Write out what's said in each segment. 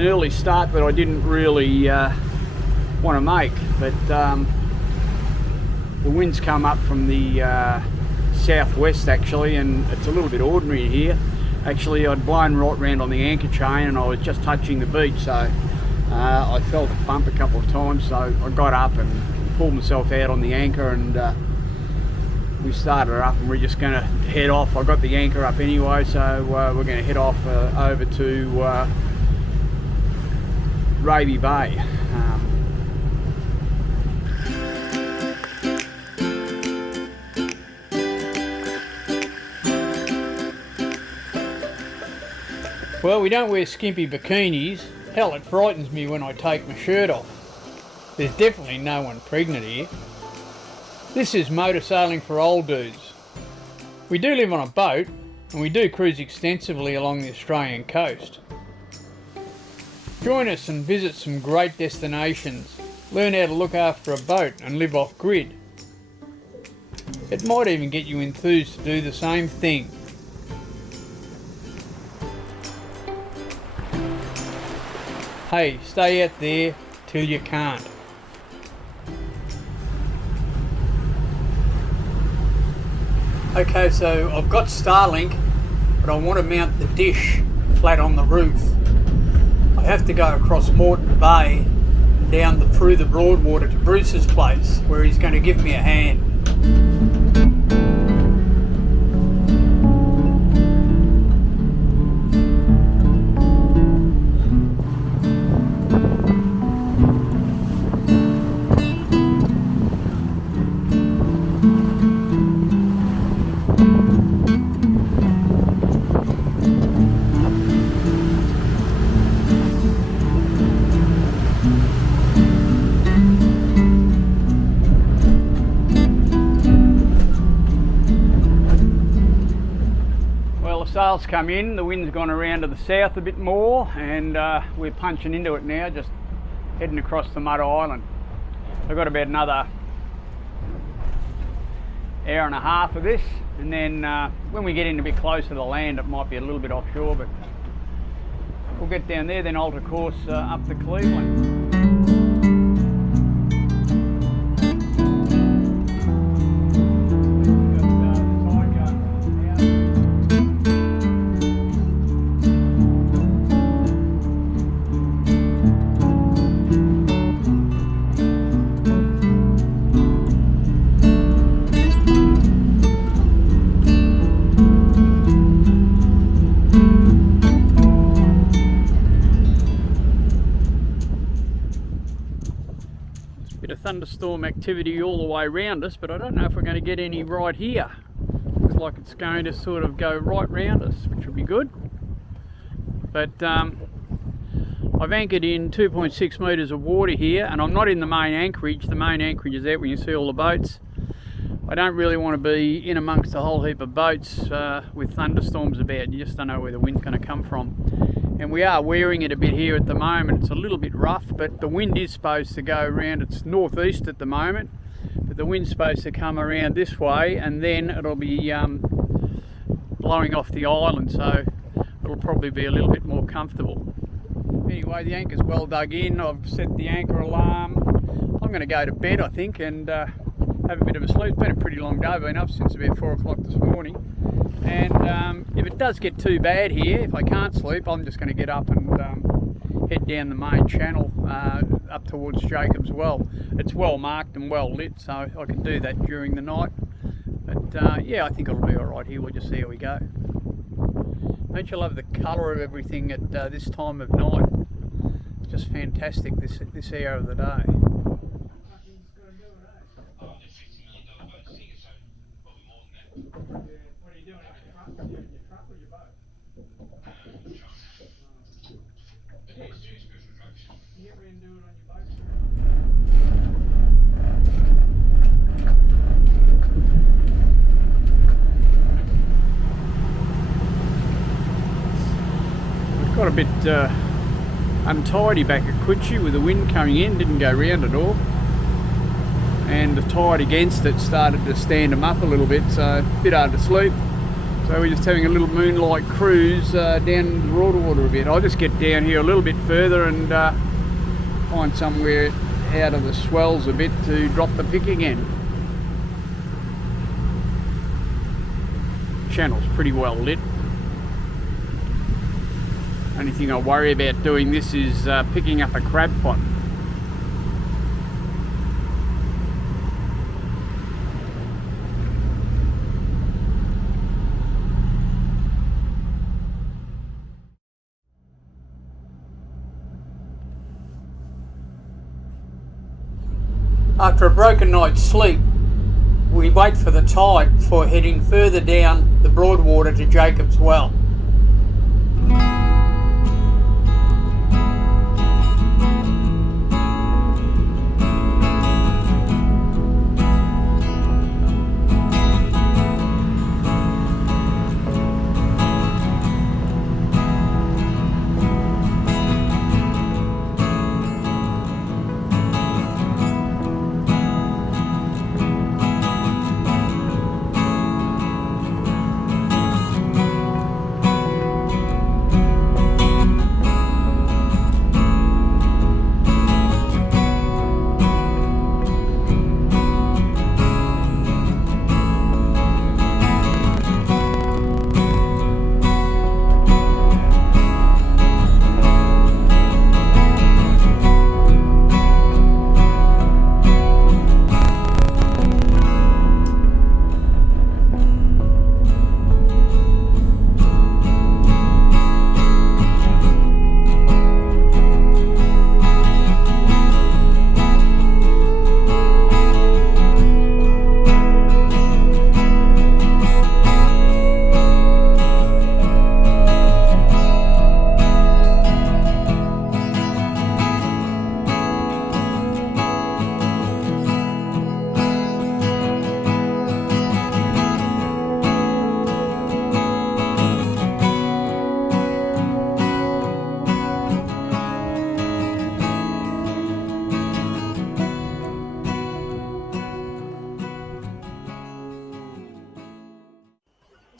an early start that I didn't really want to make, but the winds come up from the southwest actually, and it's a little bit ordinary here. Actually, I'd blown right round on the anchor chain and I was just touching the beach, so I felt a bump a couple of times, so I got up and pulled myself out on the anchor, and we started her up, and we're just going to head off. I got the anchor up anyway, so we're going to head off over to Raby Bay. Well, we don't wear skimpy bikinis. Hell, it frightens me when I take my shirt off. There's definitely no one pregnant here. This is motor sailing for old dudes. We do live on a boat, and we do cruise extensively along the Australian coast. Join us and visit some great destinations. Learn how to look after a boat and live off grid. It might even get you enthused to do the same thing. Hey, stay out there till you can't. Okay, so I've got Starlink, but I want to mount the dish flat on the roof. I have to go across Moreton Bay and down through the Broadwater to Bruce's place, where he's going to give me a hand. Sails come in, the wind's gone around to the south a bit more, and we're punching into it now, just heading across the Mud Island. I've got about another hour and a half of this, and then when we get in a bit closer to the land it might be a little bit offshore, but we'll get down there, then alter course up to Cleveland. Thunderstorm activity all the way around us, but I don't know if we're going to get any right here. Looks like it's going to sort of go right round us, which will be good. But I've anchored in 2.6 metres of water here, and I'm not in the main anchorage. The main anchorage is out where you see all the boats. I don't really want to be in amongst a whole heap of boats with thunderstorms about. You just don't know where the wind's going to come from. And we are wearing it a bit here at the moment. It's a little bit rough, but the wind is supposed to go around. It's northeast at the moment, but the wind's supposed to come around this way, and then it'll be blowing off the island, so it'll probably be a little bit more comfortable. Anyway, the anchor's well dug in. I've set the anchor alarm. I'm going to go to bed, I think, and have a bit of a sleep. It's been a pretty long day. I've been up since about 4 o'clock this morning. And if it does get too bad here, if I can't sleep, I'm just going to get up and head down the main channel up towards Jacob's Well. It's well marked and well lit, so I can do that during the night. But yeah, I think it'll be alright here. We'll just see how we go. Don't you love the colour of everything at this time of night? It's just fantastic this hour of the day. Got a bit untidy back at Quitchy with the wind coming in, didn't go round at all, and the tide against it started to stand them up a little bit, so a bit hard to sleep. So we're just having a little moonlight cruise down the Broadwater a bit. I'll just get down here a little bit further and find somewhere out of the swells a bit to drop the pick again. Channel's pretty well lit. Only thing I worry about doing this is picking up a crab pot. After a broken night's sleep, we wait for the tide before heading further down the Broadwater to Jacob's Well.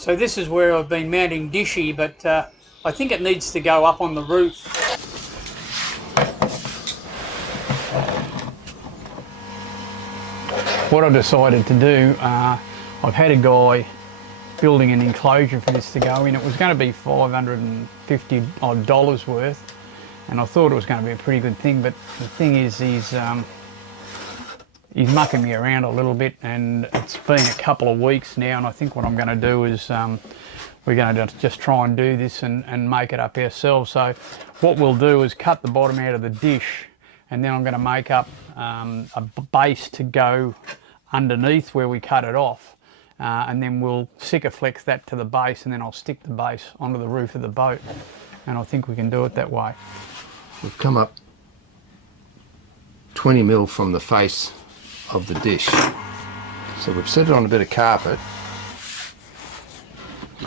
So this is where I've been mounting Dishy, but I think it needs to go up on the roof. What I've decided to do, I've had a guy building an enclosure for this to go in. It was going to be $550 odd worth, and I thought it was going to be a pretty good thing, but the thing is he's mucking me around a little bit, and it's been a couple of weeks now, and I think what I'm going to do is we're going to just try and do this and make it up ourselves. So what we'll do is cut the bottom out of the dish, and then I'm going to make up a base to go underneath where we cut it off, and then we'll Sikaflex that to the base, and then I'll stick the base onto the roof of the boat, and I think we can do it that way. We've come up 20 mil from the face of the dish. So we've set it on a bit of carpet,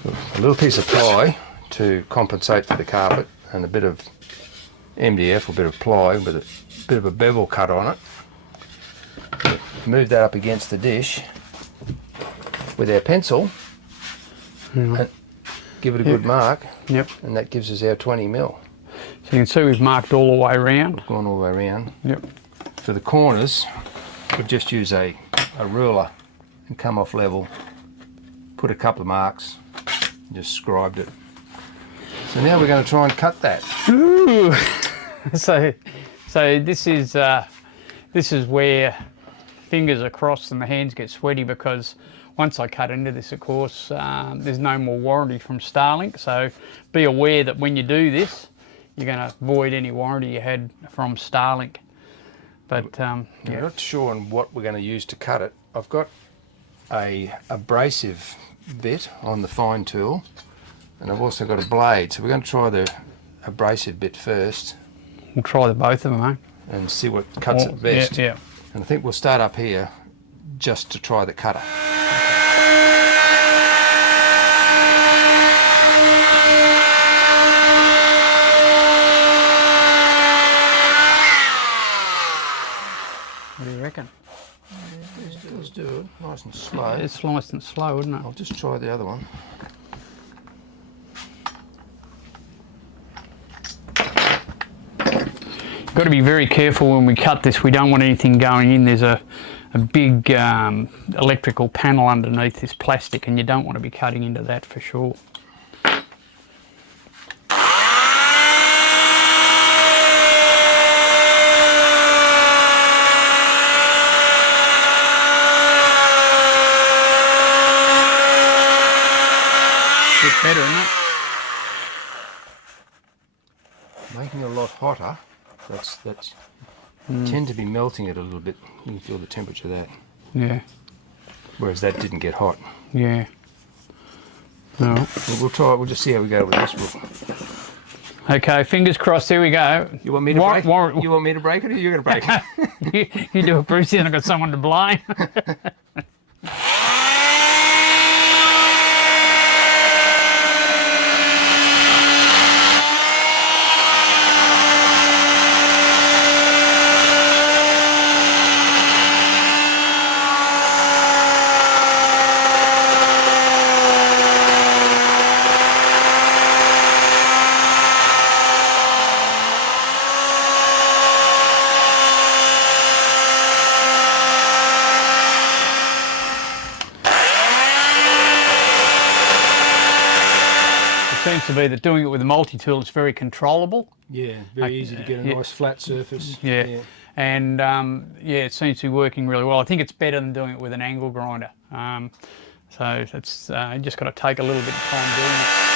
a little piece of ply to compensate for the carpet, and a bit of MDF or a bit of ply with a bit of a bevel cut on it. Move that up against the dish with our pencil and give it a good mark. Yep. And that gives us our 20 mil. So you can see we've marked all the way around. We've gone all the way around. Yep. For the corners, we've just used a ruler and come off level, put a couple of marks, and just scribed it. So now we're going to try and cut that. Ooh. So this is where fingers are crossed and the hands get sweaty, because once I cut into this, of course, there's no more warranty from Starlink. So be aware that when you do this, you're going to void any warranty you had from Starlink. But yeah. I'm not sure on what we're going to use to cut it. I've got a abrasive bit on the fine tool, and I've also got a blade. So we're going to try the abrasive bit first. We'll try the both of them, eh? And see what cuts it best. Yeah. And I think we'll start up here just to try the cutter. What do you reckon? Let's do it nice and slow. It's nice and slow, isn't it? I'll just try the other one. Got to be very careful when we cut this. We don't want anything going in. There's a big electrical panel underneath this plastic, and you don't want to be cutting into that for sure. Bit better, isn't it? Making it a lot hotter. That's tend to be melting it a little bit. You can feel the temperature of that. Yeah. Whereas that didn't get hot. Yeah. No. We'll try it. We'll just see how we go with this. Okay, fingers crossed. There we go. You want me to break? You want me to break it, or you're going to break it? you do it, Brucey, and I've got someone to blame. Seems to be that doing it with a multi-tool is very controllable. Yeah, very easy to get a nice flat surface. Yeah. And yeah, it seems to be working really well. I think it's better than doing it with an angle grinder. So it's you just got to take a little bit of time doing it.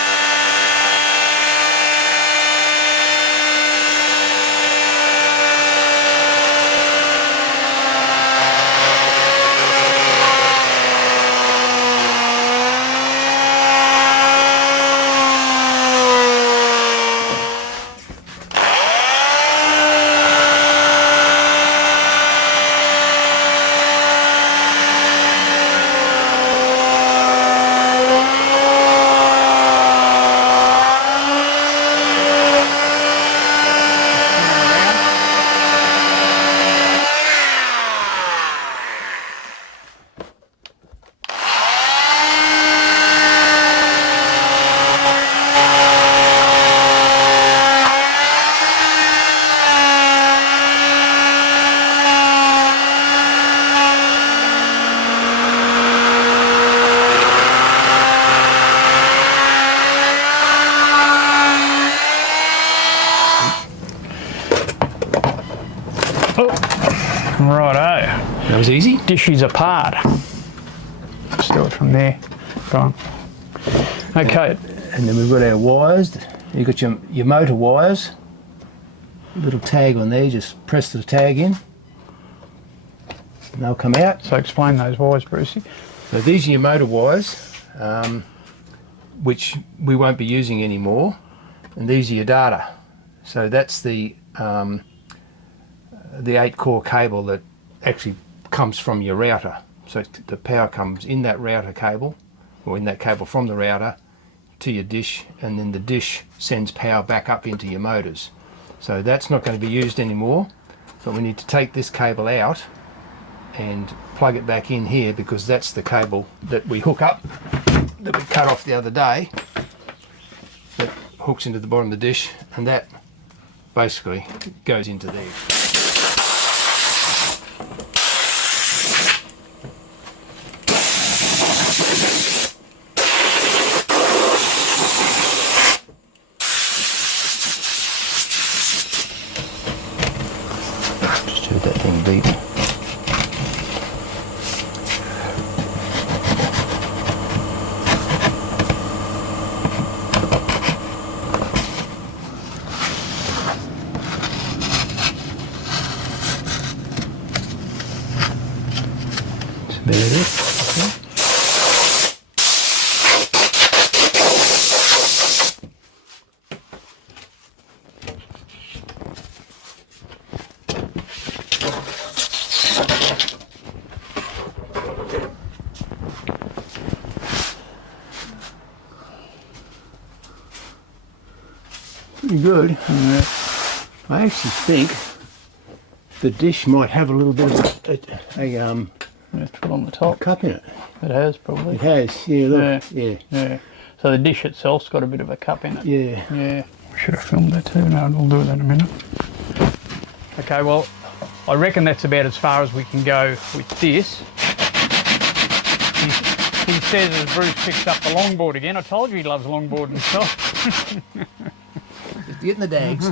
Righto. That was easy. Dishes apart. Let's do it from there. Go on. Okay. And then we've got our wires. You've got your motor wires. Little tag on there. Just press the tag in. And they'll come out. So explain those wires, Brucey. So these are your motor wires, which we won't be using anymore. And these are your data. So that's the 8-core cable that actually comes from your router. So the power comes in that router cable, or in that cable from the router to your dish, and then the dish sends power back up into your motors. So that's not going to be used anymore, but we need to take this cable out and plug it back in here, because that's the cable that we hook up, that we cut off the other day, that hooks into the bottom of the dish, and that basically goes into there. Just heard that thing beep. There it is. Okay. Pretty good. I actually think the dish might have a little bit of a Let's put on the top. cup in it. It has probably. It has, yeah, look. Yeah. Yeah. So the dish itself's got a bit of a cup in it. Yeah. Yeah. We should have filmed that too. No, we'll do that in a minute. Okay, well, I reckon that's about as far as we can go with this. He says as Bruce picks up the longboard again. I told you he loves longboarding stuff. Just getting the dags.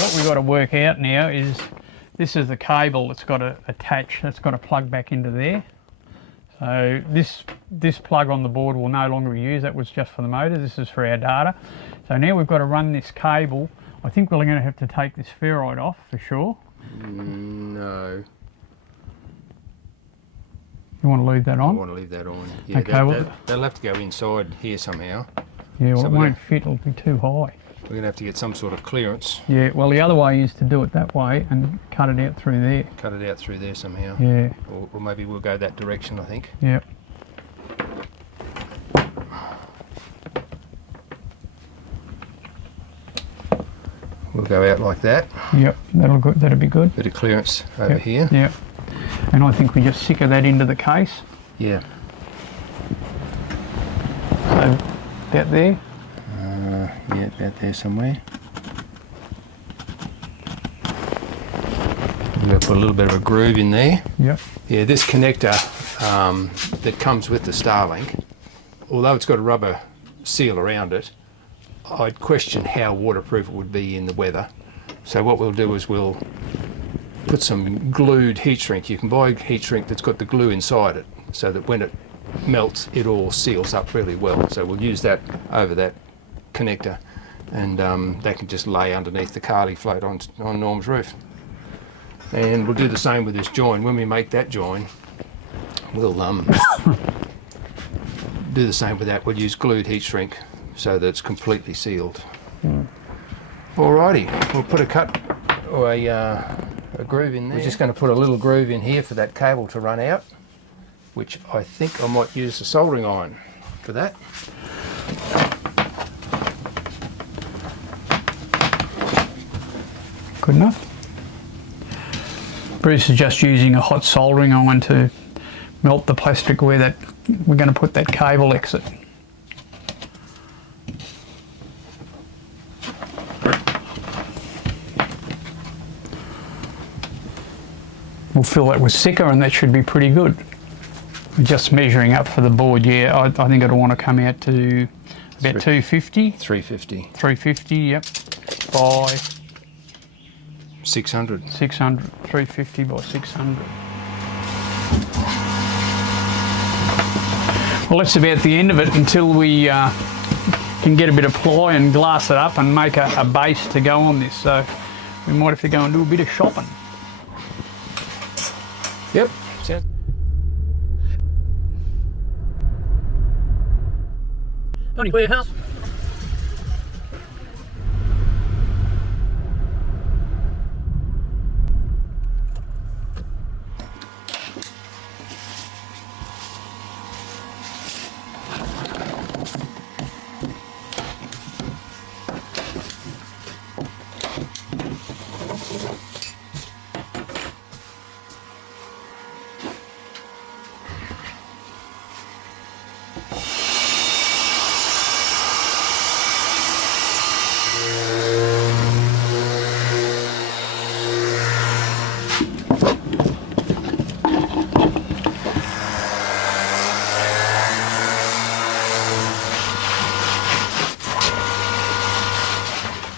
What we've got to work out now is this is the cable that's got to attach, that's got to plug back into there. So this plug on the board will no longer be used. That was just for the motor. This is for our data. So now we've got to run this cable. I think we're going to have to take this ferrite off for sure. No. You want to leave that on? I want to leave that on. Yeah, okay, they'll have to go inside here somehow. Yeah, well, so it won't fit. It'll be too high. We're going to have to get some sort of clearance. Yeah, well, the other way is to do it that way and cut it out through there. Cut it out through there somehow. Yeah. Or maybe we'll go that direction, I think. Yep. We'll go out like that. Yep, that'll be good. Bit of clearance over here. Yep. And I think we just sicker that into the case. Yeah. So, about there. Yeah, about there somewhere. We're going to put a little bit of a groove in there. Yep. Yeah, this connector that comes with the Starlink, although it's got a rubber seal around it, I'd question how waterproof it would be in the weather. So what we'll do is we'll put some glued heat shrink. You can buy heat shrink that's got the glue inside it, so that when it melts, it all seals up really well. So we'll use that over that connector, and that can just lay underneath the Carly float on Norm's roof. And we'll do the same with this join. When we make that join, we'll do the same with that. We'll use glued heat shrink so that it's completely sealed. Alrighty, we'll put a cut or a groove in there. We're just going to put a little groove in here for that cable to run out, which I think I might use the soldering iron for that. Good enough. Bruce is just using a hot soldering iron to melt the plastic where that we're going to put that cable exit. We'll fill that with sicker and that should be pretty good. We're just measuring up for the board, yeah, I think it'll want to come out to about 250. 350. 350, yep, by 600. 600, 350 by 600. Well, that's about the end of it until we can get a bit of ply and glass it up and make a base to go on this. So we might have to go and do a bit of shopping. Yep. Tony, where your house?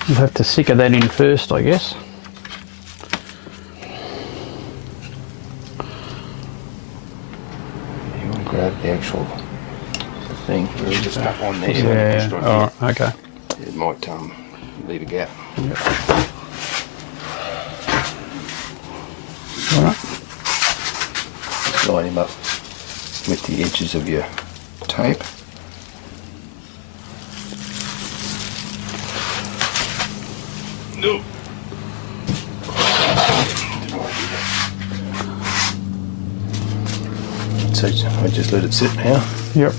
You'll have to sicker that in first, I guess. You want to grab the actual thing, really just up on there. Yeah, on alright, okay. It might leave a gap. Yep. Alright. Just line him up with the edges of your tape. No. So I just let it sit now. Yep.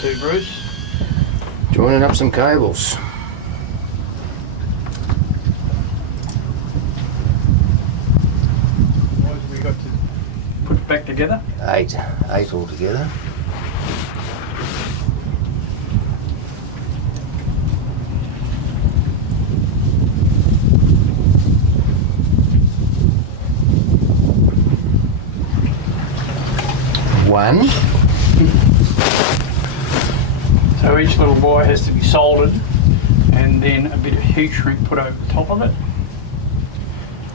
to, Bruce? Joining up some cables. What have we got to put back together? Eight altogether. One. So each little wire has to be soldered and then a bit of heat shrink put over the top of it.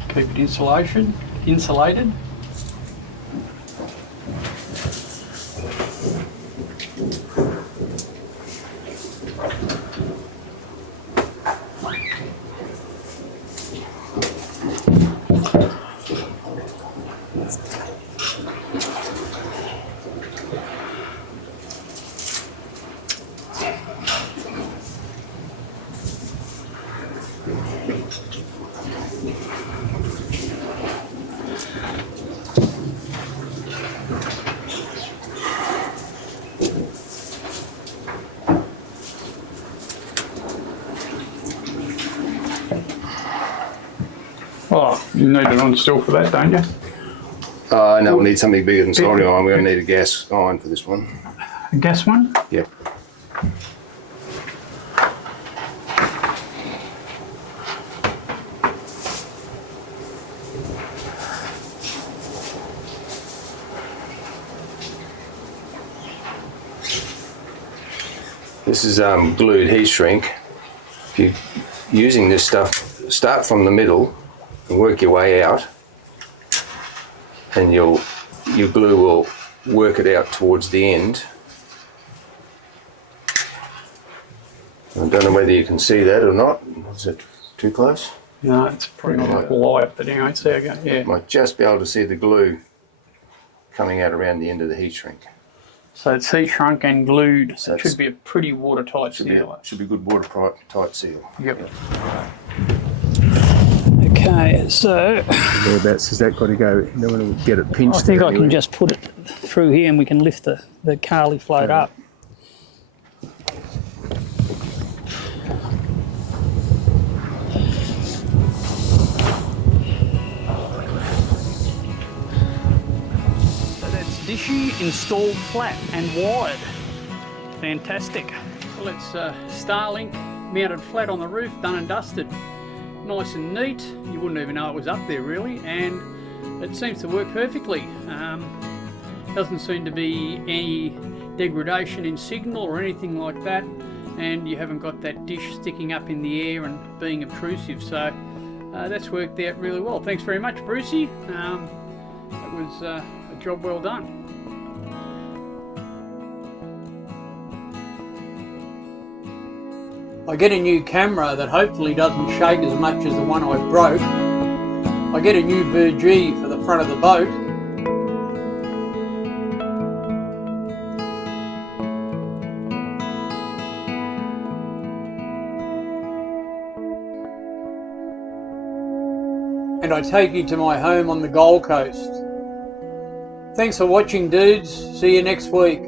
Keep it insulated. Oh, you need it on still for that, don't you? No, we'll need something bigger than soldering iron. We're going to need a gas iron for this one. A gas one? Yep. This is glued heat shrink. If you're using this stuff, start from the middle and work your way out, and your glue will work it out towards the end. I don't know whether you can see that or not. Is it too close? No, it's probably not like live, but anyway, see again. Yeah. You might just be able to see the glue coming out around the end of the heat shrink. So it's heat shrunk and glued. So it That's- should be a pretty watertight seal. Should be good watertight seal. Yep. Okay, so Thereabouts, has that got to go? You don't want to get it pinched. I think I can just put it through here and we can lift the Carly float up. So that's Dishy installed flat and wired. Fantastic. Well, it's Starlink mounted flat on the roof, done and dusted. Nice and neat. You wouldn't even know it was up there really, and it seems to work perfectly. Doesn't seem to be any degradation in signal or anything like that, and you haven't got that dish sticking up in the air and being obtrusive, so that's worked out really well. Thanks very much, Brucey. That was a job well done. I get a new camera that hopefully doesn't shake as much as the one I broke. I get a new burgee for the front of the boat. And I take you to my home on the Gold Coast. Thanks for watching, dudes. See you next week.